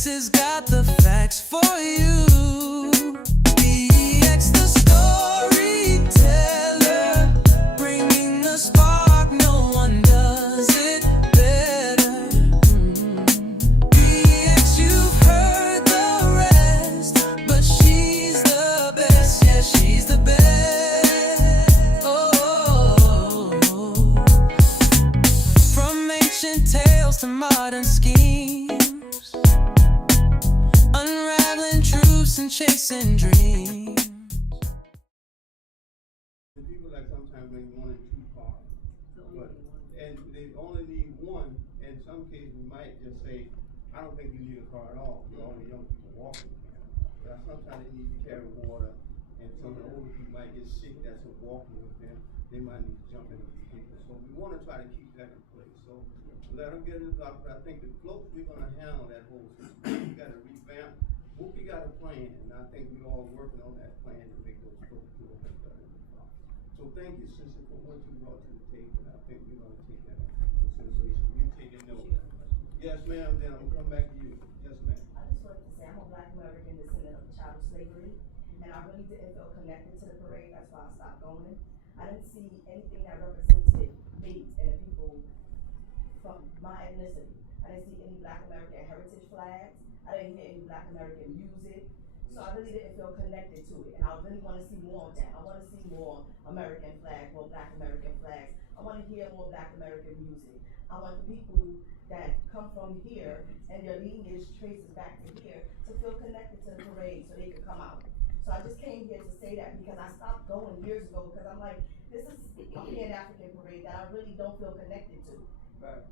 BX has got the facts for you. BX the storyteller, bringing the spark, no one does it better. BX, you've heard the rest, but she's the best, yeah, she's the best. From ancient tales to modern schemes, unraveling truths and chasing dreams. The people like sometimes make 1 and 2 cars, and they only need one. In some cases, we might just say, I don't think you need a car at all. You're only young people walking. But sometimes they need to carry water, and some of the older people might get sick. That's walking with them. They might need to jump in with the people. So we want to try to keep that in place. So let them get in the block. But I think the floats, we're going to handle that whole situation. We got to revamp. Whoopi got a plan, and I think we're all working on that plan to make those floats do it better. So thank you, sister, for what you brought to the table. And I think we're going to take that into consideration. You taking notes. Yes, ma'am. Then I'm going to come back to you. Yes, ma'am. I just wanted to say I'm a Black American descendant of the chattel slavery, and I really didn't feel connected to the parade. That's why I stopped going. I didn't see anything that represented me and the people from my ethnicity. I didn't see any Black American heritage flags. I didn't hear any Black American music. So I really didn't feel connected to it, and I really want to see more of that. I want to see more American flags, more Black American flags. I want to hear more Black American music. I want the people that come from here and their lineage traces back to here to feel connected to the parade so they could come out. So I just came here to say that because I stopped going years ago because I'm like, this is a Pan-African parade that I really don't feel connected to. Right.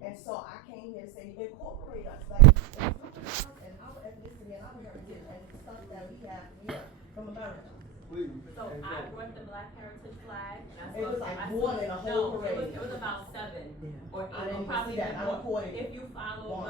And so I came here to say, incorporate us, like, include us and our ethnicity and our heritage and stuff that we have here from America. Please. So I brought the Black Heritage flag. And It was like one in a whole parade. It was about 7 or 8. I didn't Probably see that. I more. recorded If you follow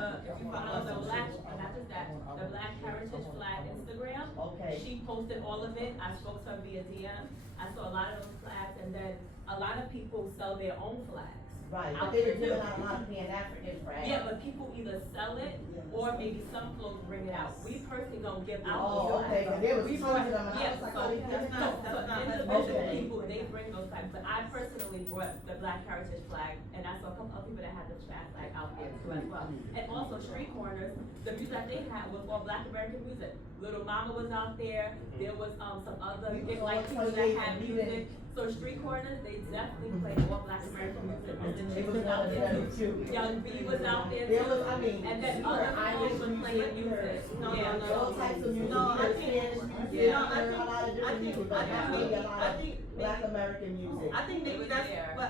the Black, not just that, the Black Heritage flag Instagram. Okay. She posted all of it. I spoke to her via DM. I saw a lot of those flags, and then a lot of people sell their own flags. Right, out but they were there, giving too. out a lot of Pan-African flags. Yeah, but people either sell it or maybe some folks bring it out. We personally don't give out Oh, those okay, flags. but there was We tons of brought- them, and I yeah, was like, so oh, they giving no, out. so individual Okay. people, they bring those flags, but I personally brought the Black Heritage flag, and I saw a couple of people that had the flag out there too as well. And also street corners, the music that they had was all Black American music. Little Mama was out there, there was some other, We was like on people that 28 had and we music. So street corners, they definitely played all Black American music. And then It she was was out one of there them too. too. Young B was out there There too. was, I mean, And then you other heard Irish people were playing music. No, Yeah. no, no. all types of music, No, you I heard think- Spanish music, Yeah. you No, I heard think- a lot of different I think- music, but I think definitely a maybe- lot I of think Black maybe- American music. I think It maybe was that's, there. but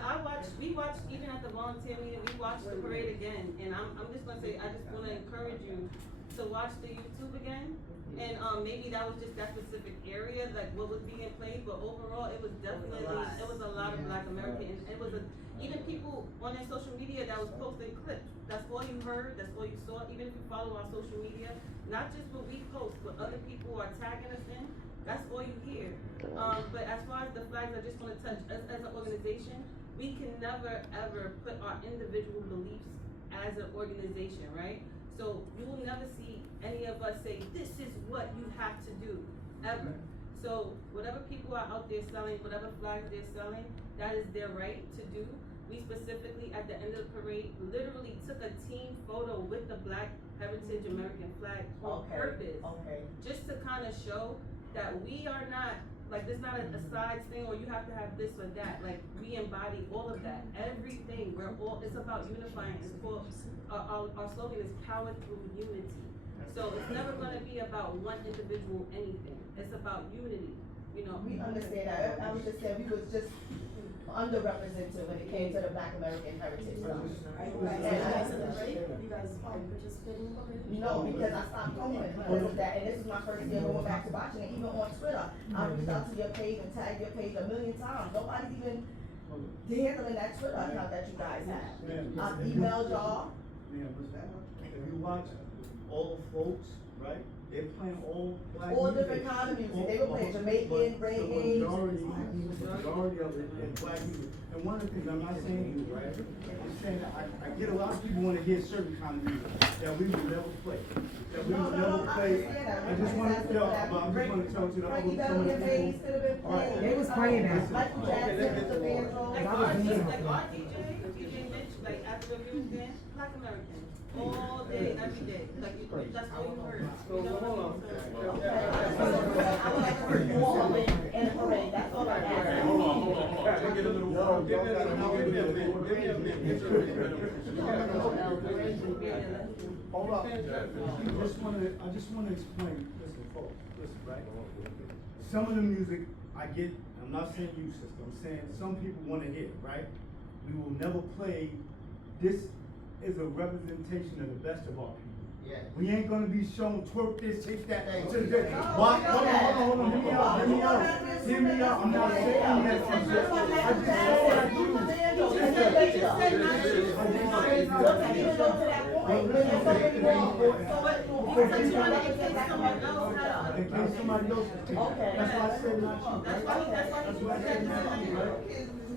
we watched even at the volunteer meeting, we watched the parade again, and I'm just gonna say, I just wanna encourage you to watch the YouTube again, and maybe that was just that specific area, like what was being played, but overall, it was definitely, it was a lot of Black Americans, it was even people on their social media that was posting clips, that's all you heard, that's all you saw, even if you follow our social media, not just what we post, but other people are tagging us in, that's all you hear. But as far as the flags, I just wanna touch, as an organization, we can never ever put our individual beliefs as an organization, right? So you will never see any of us say, this is what you have to do, ever. So whatever people are out there selling, whatever flags they're selling, that is their right to do. We specifically, at the end of the parade, literally took a team photo with the Black Heritage American flag on purpose. Okay. Just to kind of show that we are not, like, there's not a sides thing or you have to have this or that. Like, we embody all of that. Everything, it's about unifying. It's called, our slogan is power through unity. So it's never gonna be about one individual anything. It's about unity, you know. We understand that, I was just saying, we was just underrepresented when it came to the Black American heritage stuff. You guys participating in the parade? No, because I stopped going because of that, and this is my first year going back to watching it, even on Twitter. I reached out to your page and tagged your page a million times. Nobody's even handling that Twitter account that you guys have. I've emailed y'all. If you watch all folks, right, They're playing all black All music. different kind of music. All- They were playing but Jamaican, the reggae. majority of it is black music. And one of the things, I'm not saying you, right? I'm saying that I get a lot of people want to hear certain kind of music that we will never play. That we will never play. I just want to tell, but I just want to tell you Frankie some of the Beverly and Bass people. could have been playing. They was playing that. Michael Jackson with the banjo. Like I our was DJ, music. like our DJ Mitch, like after the music dance, Black American, all day, every day, like that's all you heard. You know Hold on. I would like to hear more of it in the parade, that's all I ask. Hold on. Give me a minute. Give me a minute. Hold up. I just wanna explain, listen folks, listen, right? Some of the music I get, I'm not saying you sister, I'm saying some people wanna hear it, right? We will never play, this is a representation of the best of our people. Yeah. We ain't gonna be shown twerk this, take that. Hey. Why? Hold on, hear me out. I'm not saying that. I just said what I do. In case somebody else can take it. That's why I said not you, right? That's why I said not you, right?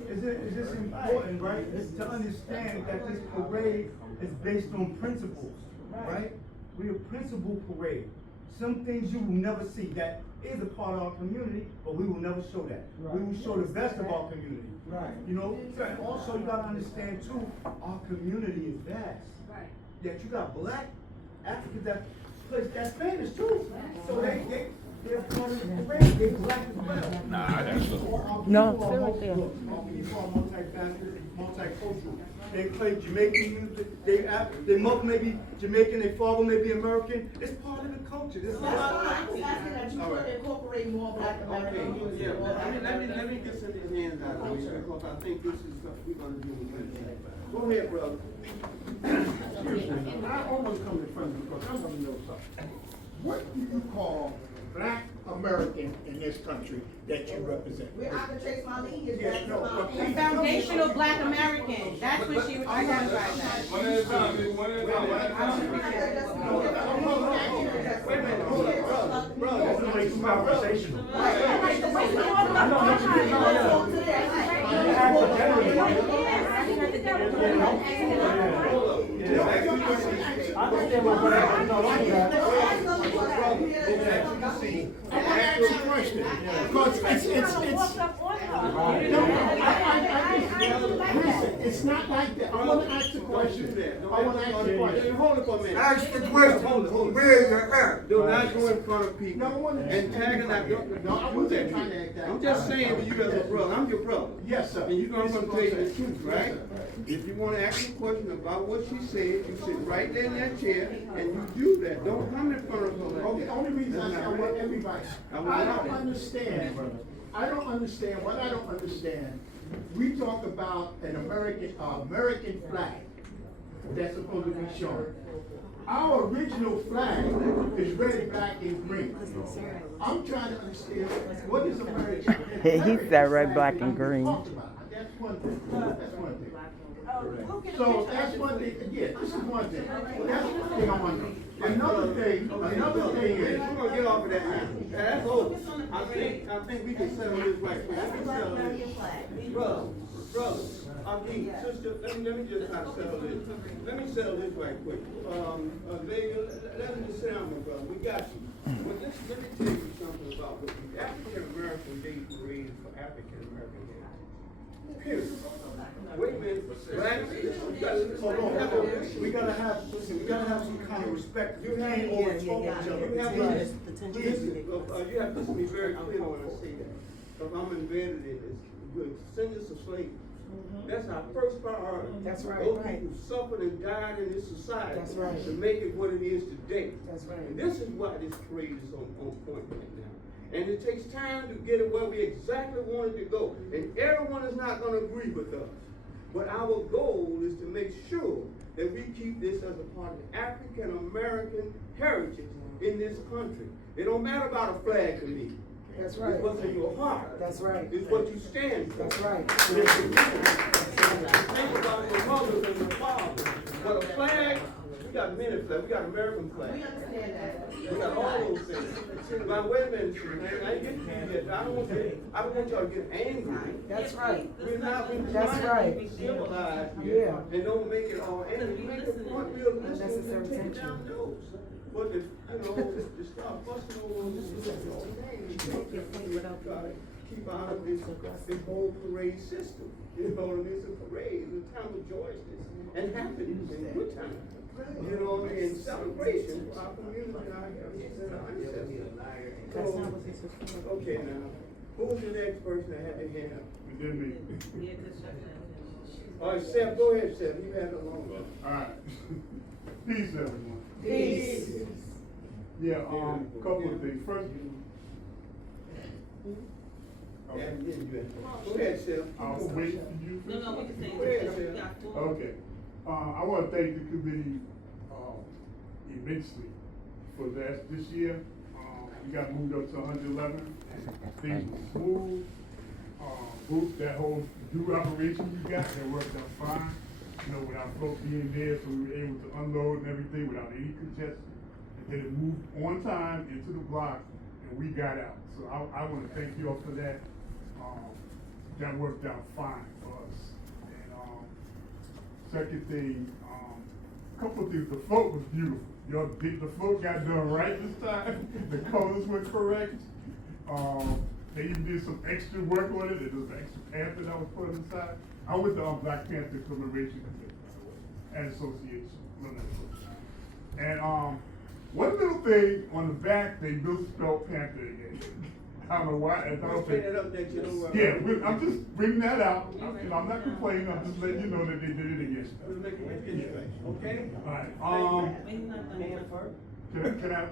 Is this important, right? Is to understand that this parade is based on principles, right? We're a principle parade. Some things you will never see that is a part of our community, but we will never show that. We will show the best of our community. Right. You know, and also you gotta understand too, our community is vast. Right. That you got black Africans that's famous too. So they're part of the parade, they black as well. Nah, that's so. No, stay right there. Our people are multifaceted, multicultural. They play Jamaican music, their mother may be Jamaican, their father may be American. It's part of the culture. This is That's why I was asking that you could incorporate more Black American music. Yeah, more African let me American get some of these hands out of the way, because I think this is stuff we're gonna do with this. Go ahead, brother. I almost come in front of you because I want to know something. What do you call Black American in this country that you represent? Where I can trace my lineage Yeah, back to no, my but ancestors. Foundational Black American, that's what she was identified as. One at a time, man, one at a time. Wait a minute, hold up, brother. That's a nice conversation. I understand what happened. No, I got it. I want to ask you a question, because listen, it's not like that. I want to ask the question. I want to ask the question. Hold it for a minute. Ask the question. Where's the air? Do not go in front of people. No, I want to. Antagonize. No, I wasn't trying to act that. I'm just saying to you as a brother, I'm your brother. Yes, sir. And I'm gonna tell you the truth, Yes, right? sir. If you wanna ask me a question about what she said, you sit right there in that chair and you do that. Don't come in front of her like Okay, that. only reason I That's say I not want right. everybody. I I want don't that. understand. I don't understand. What I don't understand, we talk about an American flag that's supposed to be shown. Our original flag is red, black, and green. I'm trying to understand what is American. He said red, black, and green. That's one thing. That's one thing. So that's one thing. Yeah, this is one thing. That's one thing I want to know. Another thing is. We're gonna get off of that now. That's over. I think we can settle this right quick. We can settle this. Brother, sister, let me just try to settle this. Let me settle this right quick. Vega, let me just sit down, my brother. We got you. But let me tell you something about what the African American Day Parade is for African American Day. Period. Wait a minute. Hold on. We gotta have some kind of respect. You can't over talk each other. You have to listen to me very clearly when I say that. Because I'm embedded in this. We're descendants of slavery. That's our first priority. That's right, Those right. people suffered and died in this society. That's right. To make it what it is today. That's right. And this is why this parade is on point right now. And it takes time to get it where we exactly want it to go. And everyone is not gonna agree with us. But our goal is to make sure that we keep this as a part of the African American heritage in this country. It don't matter about a flag to me. That's right. It's what's in your heart. That's right. It's what you stand for. That's right. Think about your mothers and your fathers. But a flag got many flags, we got American flags. We understand that. We got all those things. Now, wait a minute, man, I ain't getting to you yet. I don't want y'all to get angry. That's right. We're That's trying right. to be civilized here. Yeah. And don't make it all angry. Make the point real listening Unnecessary and take it tension. down those. But if, to start busting over this, you gotta keep out of this whole parade system. You know what I mean? It's a parade, it's a time of joyousness and happiness and good time. You know what I mean? And celebration for our community and our heritage and our ancestors. That's not what this is for. Okay, now, who's the next person that had their hand up? Then me. Yeah, 'cause Chuck- All right, Seth, go ahead, Seth, you had it long. Alright. Peace, everyone. Peace. Yeah, couple of things. First. Yeah, Okay. yeah, you had. Go ahead, Seth. I'll wait for you. No, no, we can say, Go ahead, we Seth. got four. Okay. I want to thank the committee immensely for that this year. We got moved up to 111. Things were smooth. Group, that whole new operation we got, that worked out fine. You know, without folks being there, so we were able to unload and everything without any congestion. And then it moved on time into the block, and we got out. So I want to thank you all for that. That worked out fine for us. And second thing, a couple of things. The float was beautiful. The float got done right this time. The colors were correct. They even did some extra work on it. There was an extra pamphlet that was put inside. I went to Black Panther Commemoration Committee, by the way, and Association. And one little thing on the back, they misspelled Panther again. I don't know why. I We'll don't clean think. it up next year, don't worry. Yeah, I'm just bringing that out. I'm not complaining. I'm just letting you know that they did it again. We'll make it straight, okay? All right. When you not done, Can I?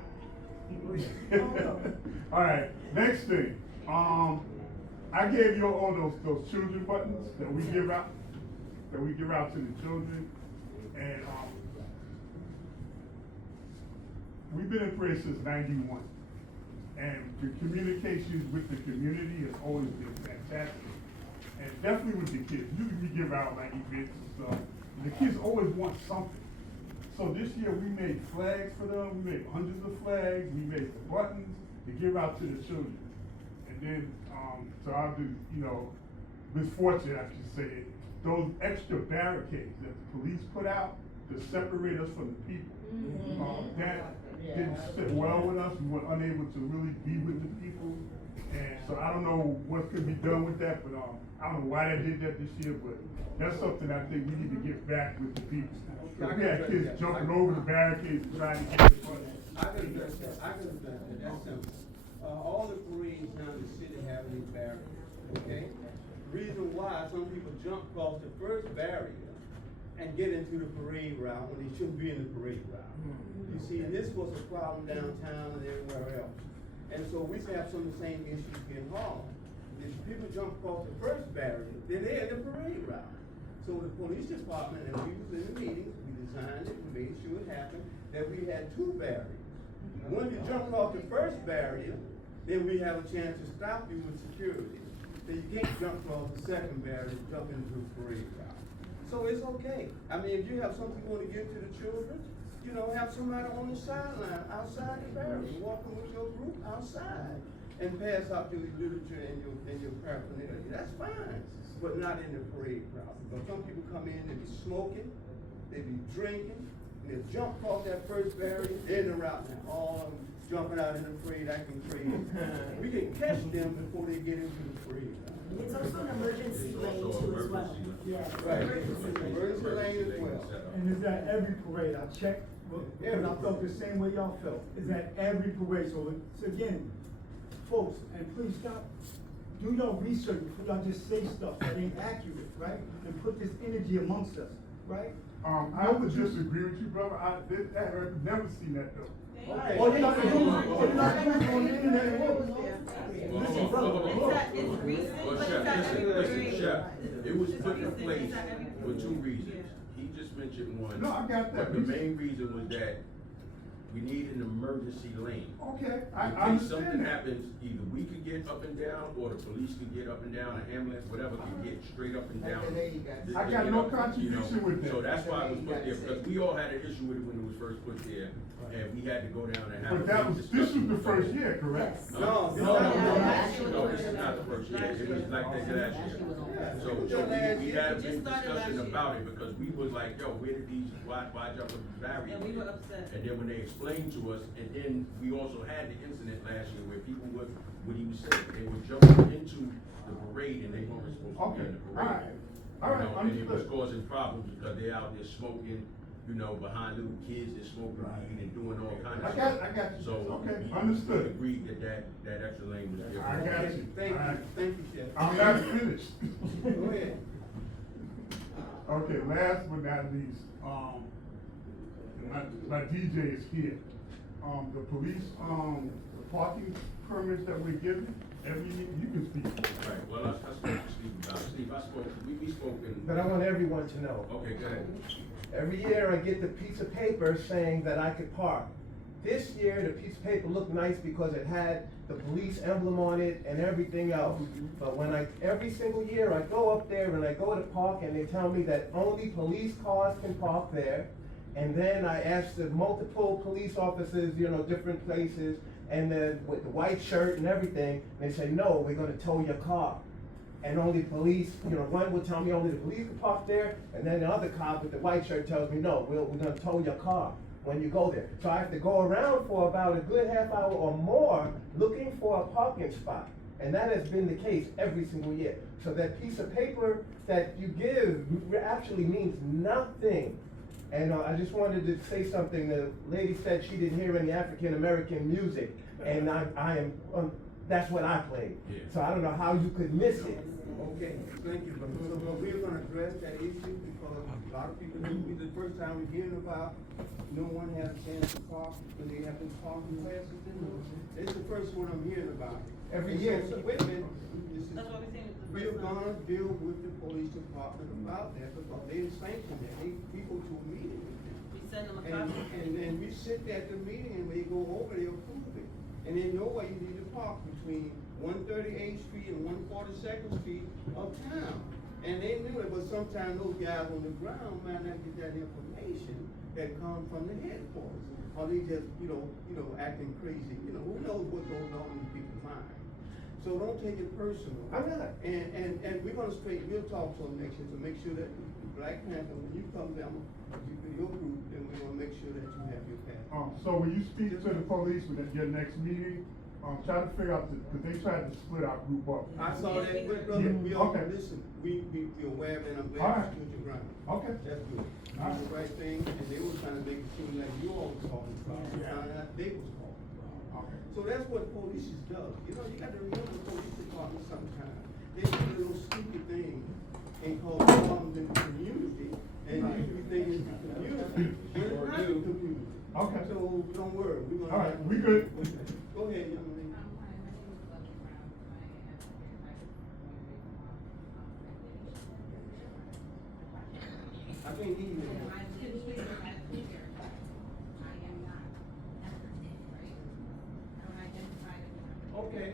All right. Next thing. I gave you all those children buttons that we give out, to the children, and we've been in prayer since '91, and the communications with the community has always been fantastic, and definitely with the kids. Usually we give out like events and stuff. The kids always want something. So this year we made flags for them. We made hundreds of flags. We made buttons to give out to the children. And then, so I've been, misfortunate, I should say, those extra barricades that the police put out to separate us from the people. That didn't sit well with us. We were unable to really be with the people. And so I don't know what could be done with that, but I don't know why they did that this year, but that's something I think we need to get back with the people. Because we had kids jumping over the barricades and trying to get the buttons. I can address that, that's simple. All the parades now in the city have these barriers, okay? Reason why some people jump across the first barrier and get into the parade route when they shouldn't be in the parade route. You see, and this was a problem downtown and everywhere else. And so we have some of the same issues here in Harlem. If people jump across the first barrier, then they're in the parade route. So the police department, and we was in the meetings, we designed it, we made sure it happened, that we had two barriers. When you jump off the first barrier, then we have a chance to stop you with security. So you can't jump off the second barrier and jump into the parade route. So it's okay. I mean, if you have something you want to give to the children, have somebody on the sideline, outside the barrier, walking with your group outside, and pass out your literature and your paraphernalia. That's fine, but not in the parade route. Because some people come in, they be smoking, they be drinking, and they jump off that first barrier, they're in the route now. All of them jumping out in the parade, acting crazy. We can catch them before they get into the parade route. It's also an emergency lane too as well. Yeah. Right, emergency lane as well. And is that every parade? I checked, and I felt the same way y'all felt. Is that every parade? So again, folks, and please stop, do your research before y'all just say stuff that ain't accurate, right? And put this energy amongst us, right? I would disagree with you, brother. I've never seen that though. Okay. Or you're not gonna do on the internet and look. Listen, brother, It's recent, Well, but Chef, it's at every listen, parade. Chef, it was put in Recent, place it's at every for two parade. reasons. He just mentioned one. No, I got that. But the main reason was that We need an emergency lane. Okay, In I case understand something that. happens, either we could get up and down, or the police could get up and down, an ambulance, whatever, could get straight up and down. I got no contribution with that. So that's why it was put there, because we all had an issue with it when it was first put there, and we had to go down and have. But that was, this was the first year, correct? No, No, this is not the first year, it was like that last year. So we had a big discussion about it, because we was like, yo, where did these, why jump with the barrier? And we were upset. And then when they explained to us, and then we also had the incident last year where people would, what he was saying, they were jumping into the parade and they weren't supposed to be in the parade. All right, And it was understood. causing problems because they're out there smoking, behind little kids that smoking weed and doing all kinds of stuff. I got you. So, Okay, we understood. agreed that extra lane was there. I got you. Thank you, Chef. I'm not finished. Go ahead. Okay, last but not least, my DJ is here. The police, the parking permits that we're given, every year, you can speak. Right, well, I spoke to Steve about it. Steve, we spoke in. But I want everyone to know. Okay, go ahead. Every year I get the piece of paper saying that I could park. This year, the piece of paper looked nice because it had the police emblem on it and everything else. But every single year, I go up there and I go to park and they tell me that only police cars can park there. And then I ask the multiple police officers, different places, and then with the white shirt and everything, they say, no, we're gonna tow your car. And only police, one would tell me only the police can park there, and then the other cop with the white shirt tells me, no, we're gonna tow your car when you go there. So I have to go around for about a good half hour or more looking for a parking spot. And that has been the case every single year. So that piece of paper that you give actually means nothing. And I just wanted to say something. The lady said she didn't hear any African American music, and I am, that's what I played. Yeah. So I don't know how you could miss it. Okay, thank you, brother. So, we're gonna address that issue because a lot of people, this will be the first time we're hearing about, no one has a chance to park when they have those parking classes. It's the first one I'm hearing about. Every And year. So, wait a minute, That's why we're saying it's the we're first time. gonna deal with the police department about that because they sanction that. We go to a meeting with them. We send them a And, copy. and then we sit at the meeting and they go over, they approve it. And they know where you need to park between 138th Street and 142nd Street uptown. And they knew it, but sometimes those guys on the ground might not get that information that comes from the headquarters. Or they just, acting crazy, who knows what goes on in people's minds. So don't take it personal. I'm not. And we're gonna we'll talk to them next year to make sure that Black Panther, when you come down, your group, then we're gonna make sure that you have your pass. So when you speak to the police with your next meeting, try to figure out, because they tried to split our group up. I saw that, but brother, Yeah, we all, okay. listen, we aware, and I'm All glad right. you stood your ground. Okay. That's good. You All did the right thing, and they were trying to make it seem like you all was talking about, it. Yeah. Found out they was talking about. it. Okay. So that's what police does, you gotta remember the police department sometimes, they do little stupid things and cause problems in the community, and you think it's the community, and it's not the community. Okay. So don't worry, we're gonna. All right, we good. Go ahead, young lady. I can't hear you. Okay. Okay.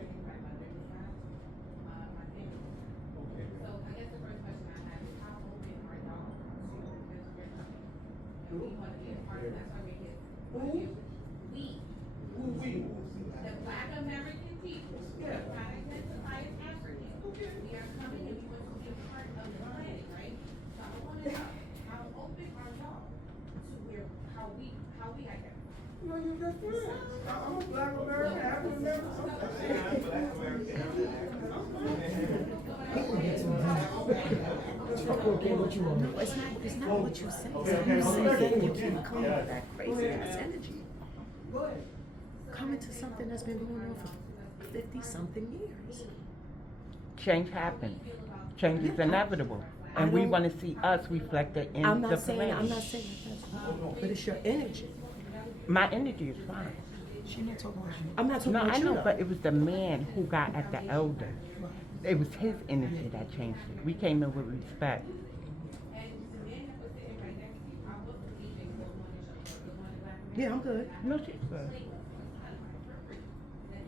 Who we? The Black American people, Yeah. not identify as African. Okay. We are coming and we want to be a part of the planning, right? So I want to know, how open are y'all to how we identify? No, you're just friends. I'm a Black American, African American. I'm Black American. Okay, what you want? No, it's not what you say. You say you can't come with that crazy ass energy. Go ahead. Coming to something that's been going on for 50-something years. Change happens. Change is inevitable. And we want to see us reflected in I'm the not saying plan. that's wrong, but it's your energy. My energy is fine. She's not talking about you. I'm not talking No, about I you. know, though. but it was the man who got at the elder. It was his energy that changed it. We came in with respect. And the man that was sitting right next to you, I was believing was one of the black Yeah, I'm good. No, she's good. That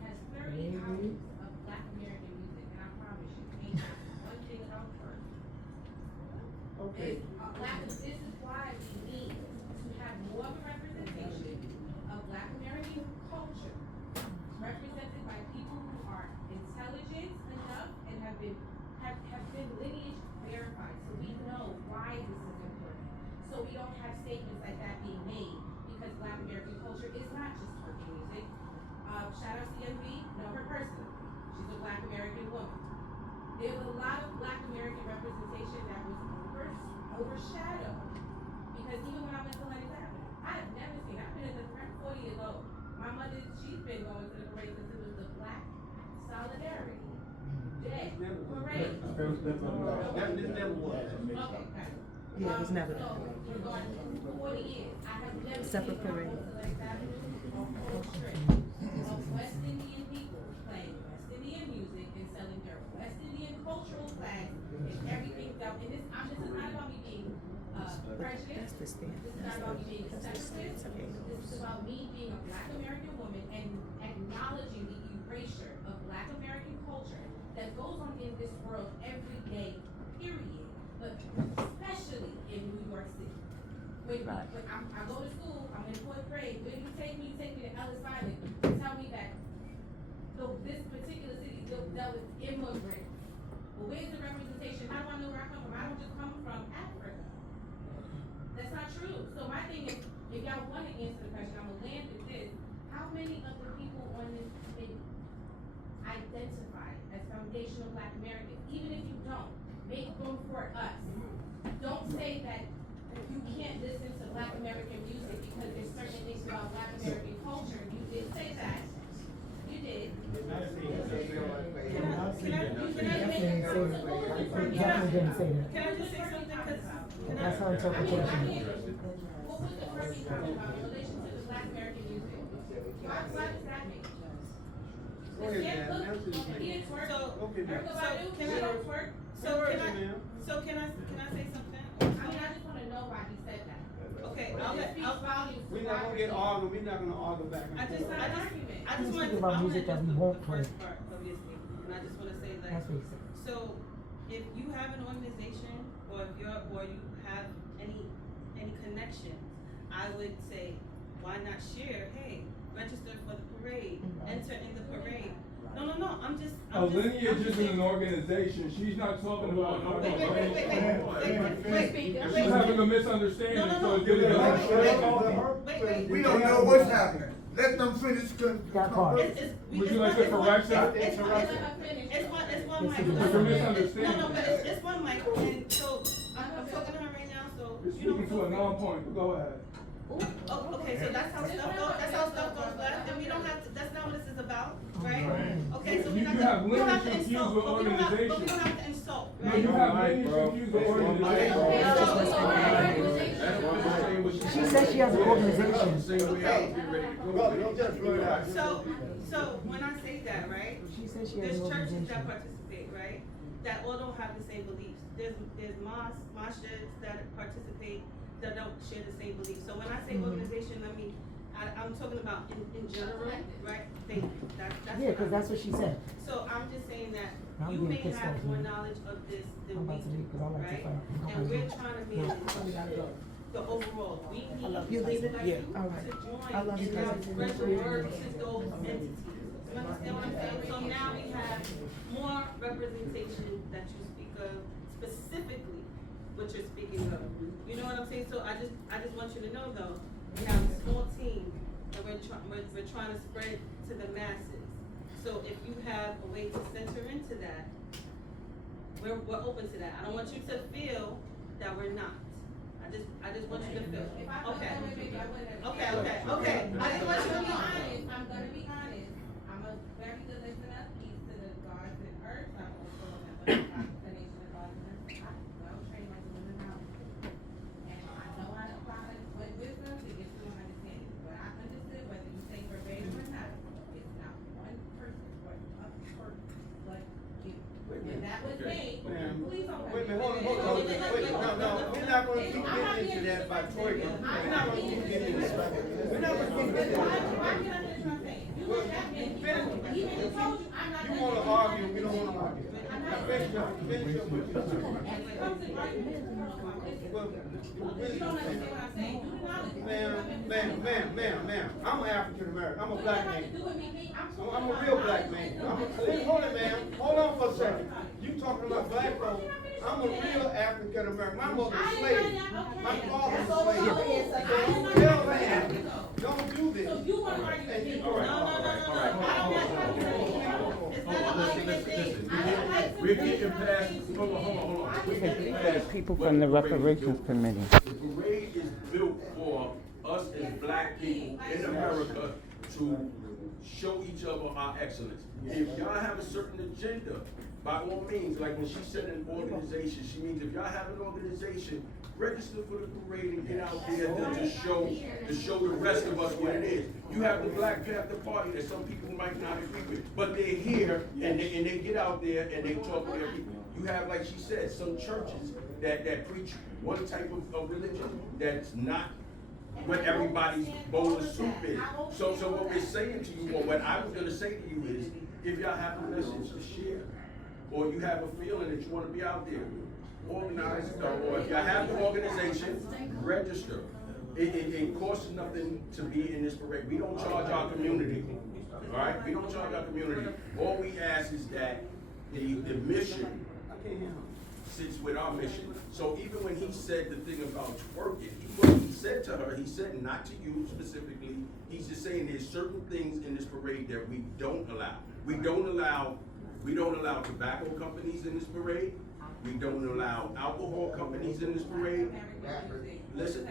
has 30 hours of Black American music, and I promise you, ain't one thing about her. Okay. This is why we need to have more of a representation of Black American culture, represented by people who are intelligent enough and have been lineage verified, so we know why this is important. So we don't have statements like that being made, because Black American culture is not just twerking music. Shout out to CMB, know her personally. She's a Black American woman. There's a lot of Black American representation that was overshadowed. Because even when I went to Lenox Avenue, I have never seen, I've been in the parade 40 years old. My mother, she's been going to the parade since it was the Black Solidarity Day parade. This never was. Okay, got it. Yeah, it was never So, regarding 40 years, I have never Separate seen parade. to Lenox Avenue a whole trip of West Indian people playing West Indian music and selling their West Indian cultural flags and everything that, and this is not about me being prejudiced. That's the stand. This is not about me being sexist. This is about me being a Black American woman and acknowledging the erasure of Black American culture that goes on in this world every day, period. But especially in New York City. When I go to school, I'm in 4th grade. Where do you take me? You take me to Ellis Island to tell me that this particular city dealt with immigrants. Well, where's the representation? How do I know where I come from? I don't just come from Africa. That's not true. So my thing is, if y'all want to answer the question, I'm gonna land with this. How many of the people on this committee identify as foundational Black Americans? Even if you don't, make room for us. Don't say that you can't listen to Black American music because there's certain things about Black American culture. You did say that. You did. Can I just say something? That's her interpretation. What was the first thing talking about in relation to the Black American music? Why does that make sense? Go ahead, ma'am. Answer this, He didn't twerk. Okay, ma'am. So can I say something? I mean, I just wanna know why he said that. Okay, We're not gonna get argued, we're not gonna argue back and I just forth. want Speak to, about I'm music gonna that we just won't the play. first part, obviously, and I just wanna say that. That's what he said. So, if you have an organization, or if you have any connections, I would say, why not share, hey, register for the parade, enter in the parade. No, I'm just. Lineage isn't an organization, she's not talking about an organization. She's having a misunderstanding, so it's getting. We don't know what's happening. Let them finish. That part. Would you like to correct that? It's one mic. It's a misunderstanding. No, but it's one mic, and so, I'm talking to her right now, so. You're speaking to a non-point, but go ahead. Oh, okay, so that's how stuff goes left, and we don't have to, that's not what this is about, right? Okay, so we You don't have have lineage to confused insult, with but we don't have organization. to insult, No, right? you have lineage confused with organization. She said she has an organization. So when I say that, right? She said she has There's an churches that organization. participate, right? That all don't have the same beliefs. There's mosques that participate that don't share the same beliefs. So when I say organization, I mean, I'm talking about in general, right? Thank you. That's Yeah, because that's what she said. So I'm just saying that I'm you may getting pissed have off, more man. knowledge of this I'm than we about to leave do, 'cause I like to right? fight. And we're trying to manage the overall. We need love people you, like Lisa. you Yeah. All right. to join I love you, and now cousin. spread the word to those entities. You understand what I'm saying? So now we have more representation that you speak of, specifically what you're speaking of. You know what I'm saying? So I just want you to know though, we have a small team and we're trying to spread to the masses. So if you have a way to center into that, we're open to that. I don't want you to feel that we're not. I just want you to feel. If I Okay. Okay. I just want you to be honest. I'm gonna be honest. I'm a very good listener, piece to the guards and earth. I'm also a member of the Nation of Guards and Earth. I'm well trained like a woman house. And I know how to apply with wisdom to get to an understanding. What I understood, whether you say verbatim or not, it's not one person, but a person like you. And that was me. Please don't. Wait a minute, hold on. Wait, no, we're not gonna keep getting into that by Troy. We're I'm not not gonna being get into this. We're not gonna get into But this. why can I finish what I'm saying? You look at me, even you told you, I'm not. You gonna wanna get argue, into we don't wanna argue. I'm Now not. finish up, finish up what you're saying. And it comes in arguments, Well, you don't understand what I'm saying. You acknowledge it. Ma'am, I'm an African American, I'm a What black does that have man. to do with me? I'm a real black man. Hold it, ma'am, hold on for a second. You talking about black folks, I'm a real African American, my mother's a slave. My father's a slave. Tell them, don't do this. So you wanna argue with me? All right, all right, all right. We're getting past, hold on. We're getting past People what from the parade is reparations built. committee. The parade is built for us as black people in America to show each other our excellence. If y'all have a certain agenda, by all means, like when she said an organization, she means if y'all have an organization, register for the parade and get out there to show the rest of us what it is. You have the Black Panther Party that some people might not agree with, but they're here and they get out there and they talk to their people. You have, like she said, some churches that preach one type of religion that's not what everybody's bowl of soup is. So what we're saying to you, or what I was gonna say to you is, if y'all have a message to share, or you have a feeling that you wanna be out there, organize, or if you have the organization, register. It costs nothing to be in this parade. We don't charge our community, all right? We don't charge our community. All we ask is that the mission sits with our mission. So even when he said the thing about twerking, what he said to her, he said not to you specifically, he's just saying there's certain things in this parade that we don't allow. We don't allow tobacco companies in this parade. We don't allow alcohol companies in this parade. Listen.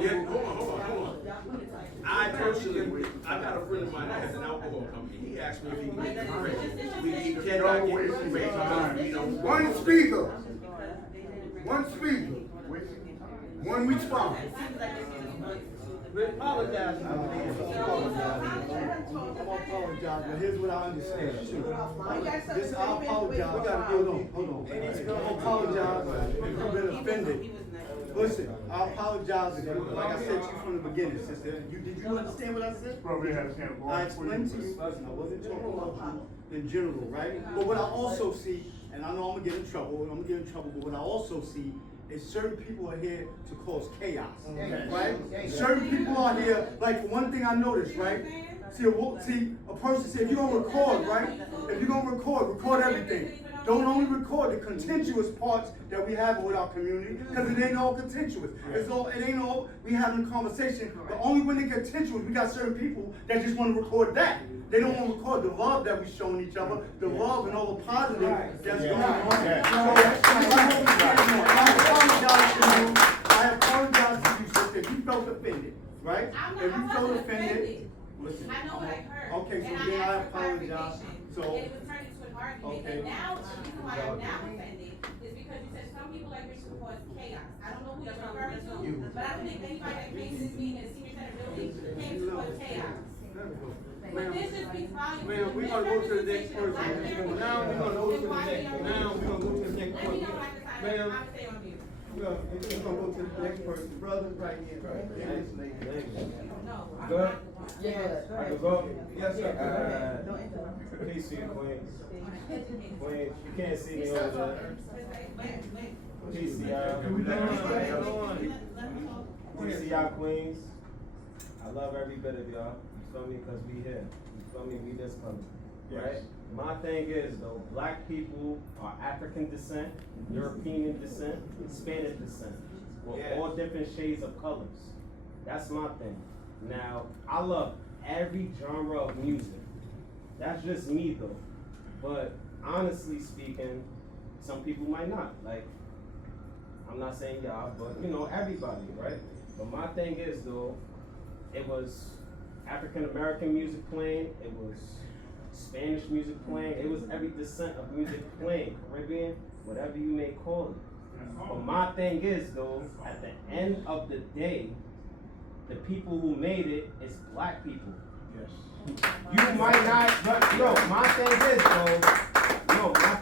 Yeah, hold on. I personally, I got a friend of mine that has an alcohol company. He asked me if he can get the parade. He cannot get the parade because we don't. One speaker. One response. We apologize. I'm apologize, but here's what I understand. This, I apologize. Hold on. I apologize if you've been offended. Listen, I apologize if you, like I said to you from the beginning, sister. Did you understand what I said? Probably had a chance to I explained to you, listen, I wasn't talking about you in general, right? But what I also see, and I know I'm gonna get in trouble, but what I also see is certain people are here to cause chaos, right? Certain people are here, like for one thing I noticed, right? See, a person said, if you're gonna record, right? If you're gonna record everything. Don't only record the contentious parts that we have with our community, because it ain't all contentious. It ain't all, we having a conversation, but only when it contentious, we got certain people that just wanna record that. They don't want to record the love that we're showing each other, the love and all the positive that's going on. I apologize to you, sister, if you felt offended, right? If you felt offended, listen. I know what I heard. Okay, so and then I I asked for apologize. clarification, So, and it was turned into an argument. okay. And now, the reason why I'm now offended is because you said some people like Bishop cause chaos. I don't know who you're referring to, but I don't think anybody that came to this meeting in the senior center building came to cause chaos. But this just speaks volumes. Ma'am, we're gonna go to the next person. Now we're gonna go to the next Let me know person. when I decide Ma'am. I'm stay on mute. We're gonna go to the next person. Brothers right here. No, I'm Go ahead. not the one. I can go? Yes, sir. Peace to you, Queens. Queens, you can't see me over there. Peace to y'all. Peace to y'all, Queens. I love every bit of y'all. You feel me? Because we here. You feel me? We just coming. Right? My thing is, though, black people are African descent, European descent, Spanish descent. We're all different shades of colors. That's my thing. Now, I love every genre of music. That's just me, though. But honestly speaking, some people might not. Like, I'm not saying y'all, but you know, everybody, right? But my thing is, though, it was African American music playing, it was Spanish music playing, it was every descent of music playing, Caribbean, whatever you may call it. But my thing is, though, at the end of the day, the people who made it is black people. Yes. You might not, but my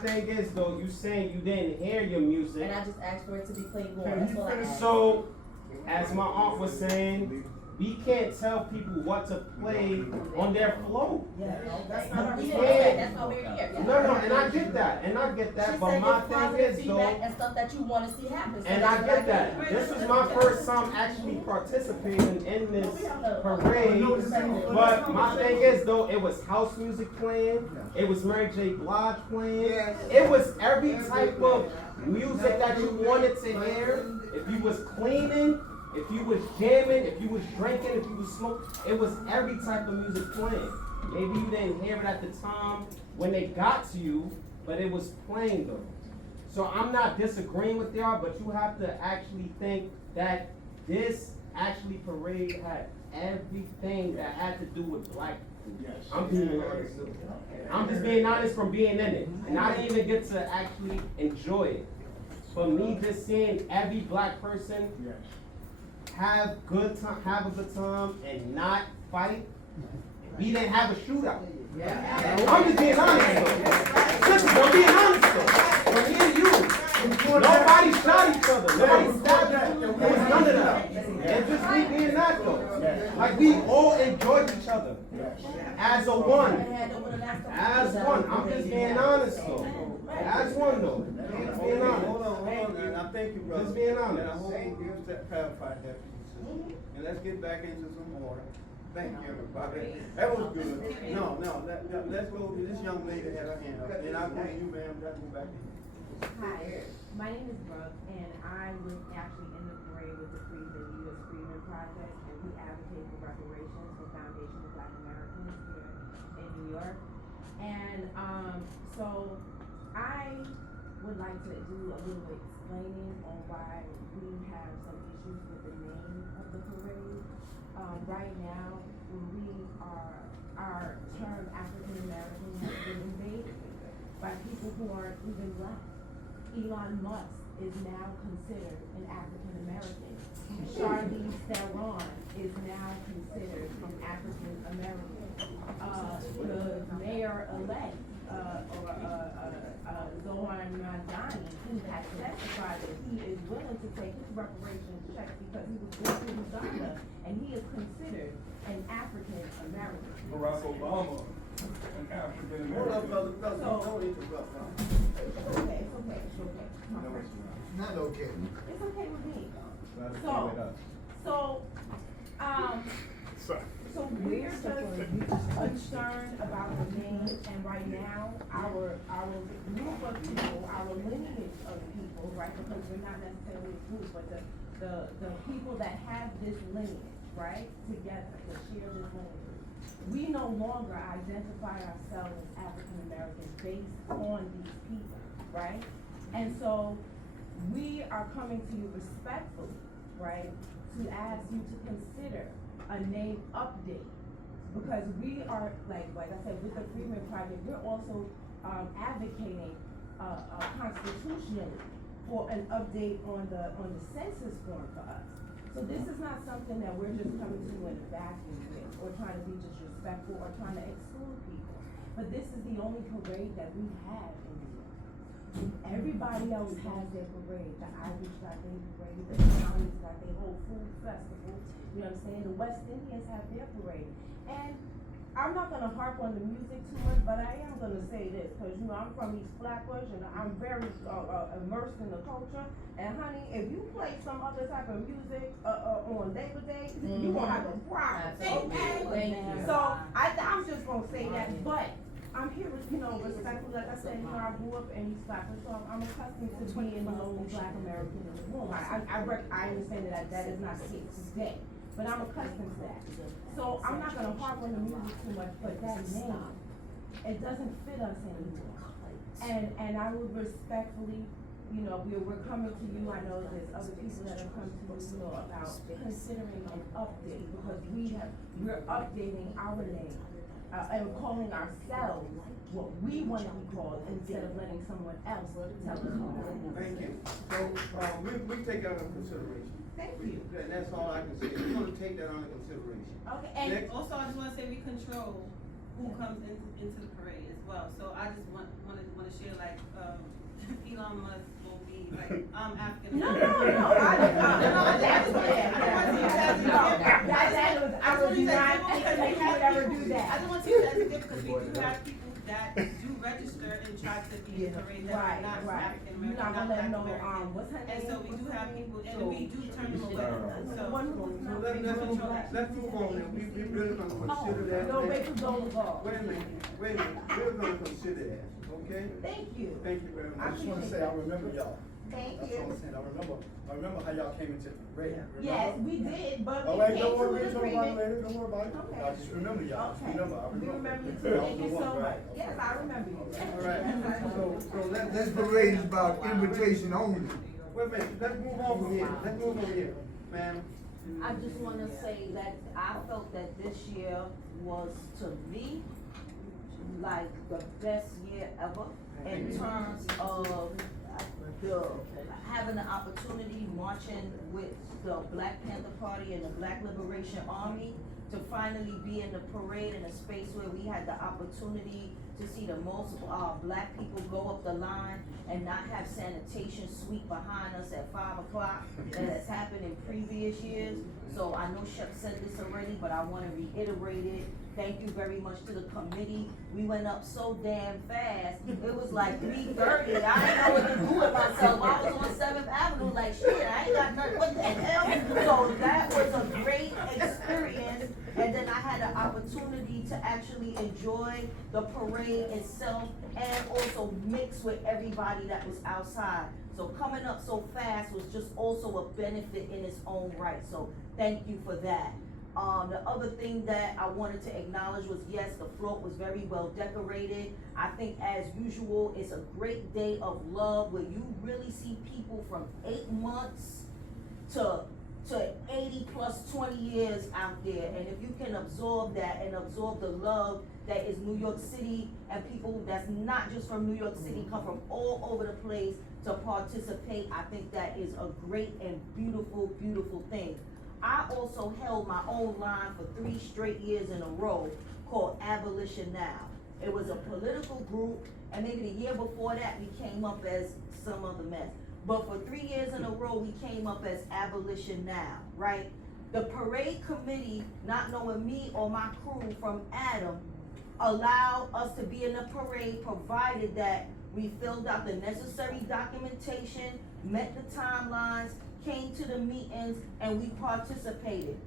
thing is though, you saying you didn't hear your music. And I just asked for it to be played more, that's all I asked. So, as my aunt was saying, we can't tell people what to play on their float. That's not our We responsibility, can't. that's why we're here. No, and I get that, She but said my it's thing positive is though, feedback and stuff that you wanna see happen. So and that's I what get did. that, this was my first time actually participating in this parade, but my thing is though, it was house music playing, it was Mary J. Blige playing, it was every type of music that you wanted to hear. If you was cleaning, if you was jamming, if you was drinking, if you was smoking, it was every type of music playing. Maybe you didn't hear it at the time when they got to you, but it was playing though. So I'm not disagreeing with y'all, but you have to actually think that this actually parade had everything that had to do with black people. I'm being honest. I'm just being honest from being in it. And I didn't even get to actually enjoy it. For me, just seeing every black person have a good time and not fight. We didn't have a shootout. I'm just being honest though. Listen, I'm being honest though. From me and you, nobody shot each other. Nobody stabbed each other. There was none of that. And just me being that though. Like we all enjoyed each other. As a one. As one. I'm just being honest though. As one though. Just being honest. Hold on, and I thank you, brother. Just being honest. And I hope you clarified that for you, sister. And let's get back into some order. Thank you, everybody. That was good. No, let's go to this young lady that had her hand up. And I'll go to you, ma'am, let's go back in. Hi, my name is Brooke, and I was actually in the parade with the US Freedom Project, and we advocate for reparations for Foundation of Black Americans here in New York. And so I would like to do a little explaining on why we have some issues with the name of the parade. Right now, our term African American has been invaded by people who aren't even black. Elon Musk is now considered an African American. Charlize Theron is now considered an African American. The mayor-elect, Zohan Madani, who has testified that he is willing to take his reparations checks because he was born in Uganda, and he is considered an African American. Barack Obama, an African American. Hold up, brother, don't interrupt, huh? It's okay. No, it's not. Not okay. It's okay with me. So we're just concerned about the name, and right now, our group of people, our lineage of people, right, because we're not necessarily a group, but the people that have this lineage, right, together, to share this lineage, we no longer identify ourselves as African Americans based on these people, right? And so we are coming to you respectfully, right, to ask you to consider a name update, because we are, like I said, with the Freedom Project, we're also advocating constitutionally for an update on the census form for us. So this is not something that we're just coming to in a vacuum with, or trying to be disrespectful, or trying to exclude people. But this is the only parade that we have in New York. Everybody else has their parade. The Irish got their parade, the Italians got their whole food festival. You know what I'm saying? The West Indians have their parade. And I'm not gonna harp on the music too much, but I am gonna say this, cause you know, I'm from East Flatbush and I'm very immersed in the culture. And honey, if you play some other type of music on Labor Day, you gonna have a problem. Thank you. So I'm just gonna say that, but I'm here, respectfully, like I said, I grew up in East Flatbush, so I'm accustomed to being the only Black American in the room. I understand that is not the case today, but I'm accustomed to that. So I'm not gonna harp on the music too much, but that name, it doesn't fit us anymore. And I would respectfully, we're coming to you, I know there's other people that have come to you, about considering an update, because we're updating our name. And calling ourselves what we want to be called instead of letting someone else tell us what we're doing. Thank you. So, we take that under consideration. Thank you. And that's all I can say. We're gonna take that under consideration. Okay, and also I just wanna say we control who comes into the parade as well. So I just wanna share, like, Elon Musk will be like, I'm African American. No, I understand. because They we would have never people, do that. I just want to say that's a gift because we do have people that do register and try to be in the parade that are not African You're American, not not gonna Black let no, American. what's her name? And so we do have people, and we do turn them away, so. One who was not. Let's move on, and we really gonna consider that. No, Rachel Dolezal. Wait a minute, we're gonna consider that, okay? Thank you. Thank you very much. I just wanna say, I remember y'all. Thank That's you. what I'm saying, I remember how y'all came into the parade. Yes, we did, but Oh, we wait, came don't to worry, an don't worry about it agreement. later, don't worry about it. Okay. I just remember y'all, Okay. I We remember you too, Y'all thank you the one, so much. right? Yes, I remember you. All right, so This parade is about invitation only. wait a minute, let's move on from here, ma'am. I just wanna say that I felt that this year was, to me, like the best year ever in terms of having the opportunity marching with the Black Panther Party and the Black Liberation Army to finally be in the parade in a space where we had the opportunity to see the most Black people go up the line and not have sanitation sweep behind us at 5 o'clock that has happened in previous years. So I know Shep said this already, but I wanna reiterate it. Thank you very much to the committee. We went up so damn fast. It was like 3:30. I didn't know what to do with myself. I was on 7th Avenue like, shit, I ain't got nothing, what the hell? So that was a great experience. And then I had the opportunity to actually enjoy the parade itself and also mix with everybody that was outside. So coming up so fast was just also a benefit in its own right. So thank you for that. The other thing that I wanted to acknowledge was, yes, the float was very well decorated. I think as usual, it's a great day of love where you really see people from 8 months to 80 plus 20 years out there. And if you can absorb that and absorb the love that is New York City, and people that's not just from New York City come from all over the place to participate, I think that is a great and beautiful, beautiful thing. I also held my own line for 3 straight years in a row called Abolition Now. It was a political group, and maybe the year before that we came up as some other mess. But for 3 years in a row we came up as Abolition Now, right? The parade committee, not knowing me or my crew from Adam, allowed us to be in the parade provided that we filled out the necessary documentation, met the timelines, came to the meetings, and we participated.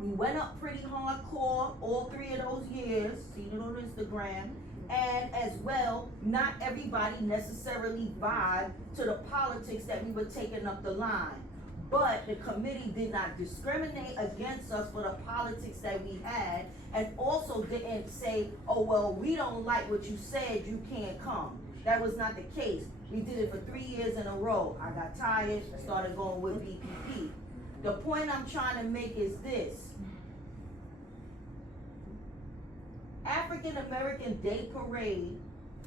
We went up pretty hardcore all 3 of those years, seen it on Instagram, and as well, not everybody necessarily vibed to the politics that we were taking up the line. But the committee did not discriminate against us for the politics that we had, and also didn't say, oh, well, we don't like what you said, you can't come. That was not the case. We did it for 3 years in a row. I got tired, started going with BPP. The point I'm trying to make is this. African American Day Parade,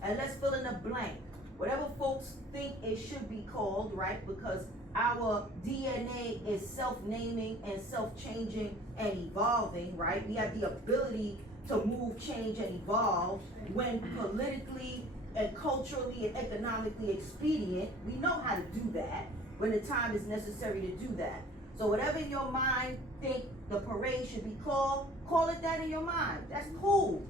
and let's fill in a blank. Whatever folks think it should be called, right? Because our DNA is self-naming and self-changing and evolving, right? We have the ability to move, change, and evolve when politically and culturally and economically expedient. We know how to do that when the time is necessary to do that. So whatever in your mind think the parade should be called, call it that in your mind. That's cool.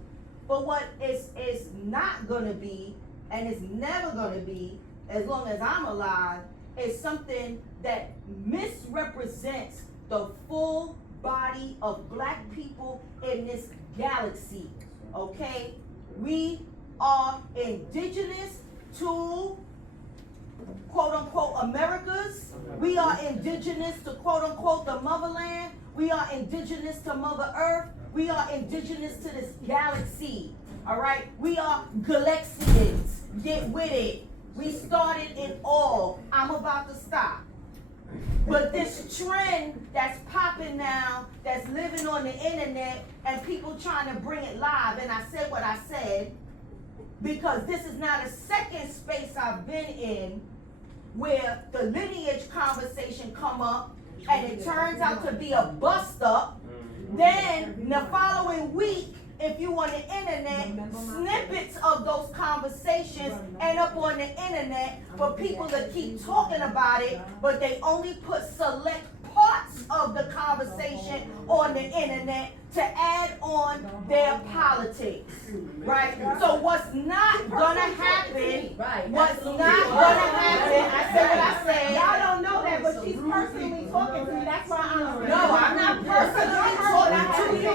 But what is not gonna be, and it's never gonna be, as long as I'm alive, is something that misrepresents the full body of Black people in this galaxy, okay? We are indigenous to quote unquote Americas. We are indigenous to quote unquote the motherland. We are indigenous to Mother Earth. We are indigenous to this galaxy. All right, we are Galaxians. Get with it. We started it all. I'm about to stop. But this trend that's popping now, that's living on the internet, and people trying to bring it live, and I said what I said, because this is not a second space I've been in where the lineage conversation come up and it turns out to be a bust up. Then the following week, if you on the internet, snippets of those conversations end up on the internet for people to keep talking about it, but they only put select parts of the conversation on the internet to add on their politics, right? So what's not gonna happen, what's not gonna happen, I said what I said. Y'all don't know that, but she's personally talking to me, that's why I'm. No, I'm not personally talking to you.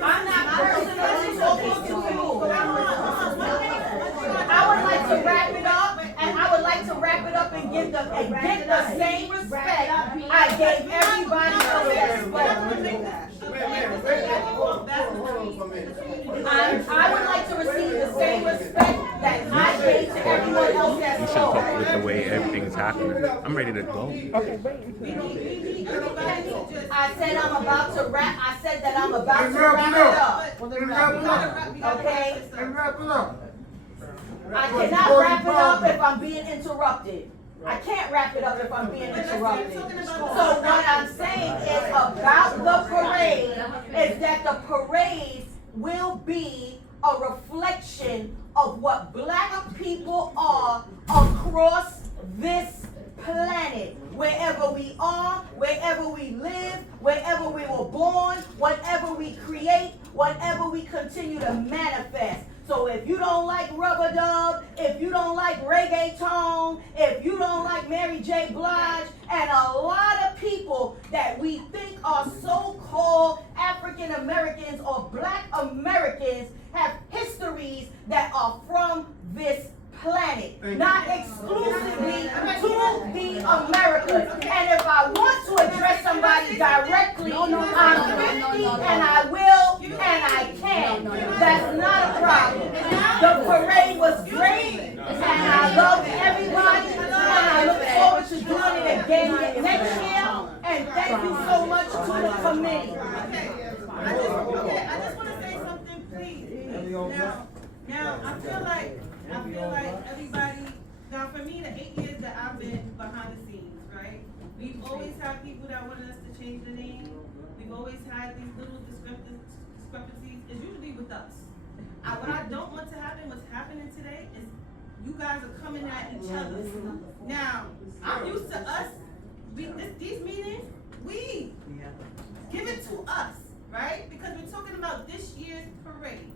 I'm not personally talking to you. I would like to wrap it up, and I would like to wrap it up and get the same respect I gave everybody else that spoke. I would like to receive the same respect that I gave to everyone else that You should spoke. talk with the way everything is happening. I'm ready to go. Okay, wait. I said I'm about to wrap. I said that I'm about to wrap it up. Okay. Wrap it up. I cannot wrap it up if I'm being interrupted. I can't wrap it up if I'm being interrupted. So what I'm saying is about the parade is that the parades will be a reflection of what black people are across this planet. Wherever we are, wherever we live, wherever we were born, whatever we create, whatever we continue to manifest. So if you don't like Rubber Dub, if you don't like reggaeton, if you don't like Mary J. Blige, and a lot of people that we think are so-called African Americans or Black Americans have histories that are from this planet, not exclusively to the Americas. And if I want to address somebody directly, I'm 50 and I will and I can. That's not a problem. The parade was great and I love everybody and I look forward to doing it again next year. And thank you so much to the committee. I just want to say something, please. Now, I feel like everybody, now for me, the 8 years that I've been behind the scenes, right? We've always had people that wanted us to change the name. We've always had these little discrepancies. It's usually with us. What I don't want to happen, what's happening today, is you guys are coming at each other. Now, I'm used to us, these meetings, we give it to us, right? Because we're talking about this year's parade.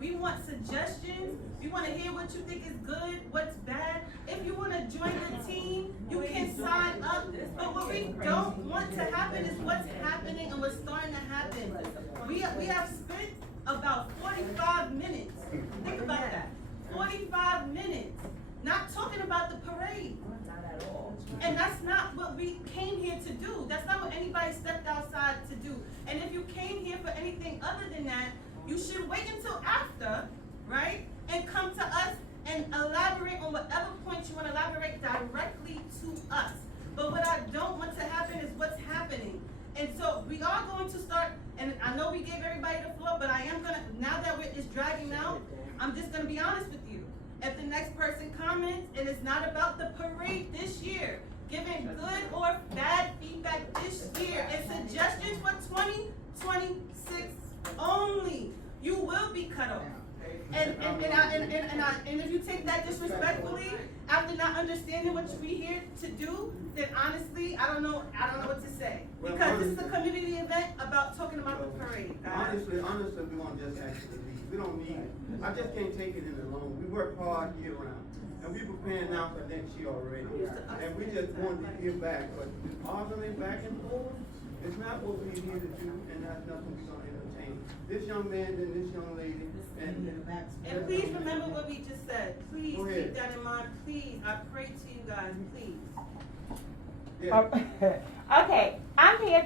We want suggestions. We want to hear what you think is good, what's bad. If you want to join the team, you can sign up. But what we don't want to happen is what's happening and what's starting to happen. We have spent about 45 minutes. Think about that. 45 minutes. Not talking about the parade. And that's not what we came here to do. That's not what anybody stepped outside to do. And if you came here for anything other than that, you should wait until after, right? And come to us and elaborate on whatever points you want to elaborate directly to us. But what I don't want to happen is what's happening. And so we are going to start, and I know we gave everybody the floor, but I am going to, now that it's dragging out, I'm just going to be honest with you. If the next person comments, and it's not about the parade this year, giving good or bad feedback this year, and suggestions for 2026 only, you will be cut off. And if you take that disrespectfully, after not understanding what we're here to do, then honestly, I don't know what to say. Because this is a community event about talking about the parade. Honestly, we want to just actually leave. We don't need it. I just can't take it in alone. We work hard year round. And we're preparing now for next year already. And we just wanted to give back. But arguing back and forth, it's not what we're here to do, and that's nothing we're going to entertain. This young man and this young lady, and please remember what we just said. Please keep that in mind. Please, I pray to you guys, please. Yeah. Okay, I'm here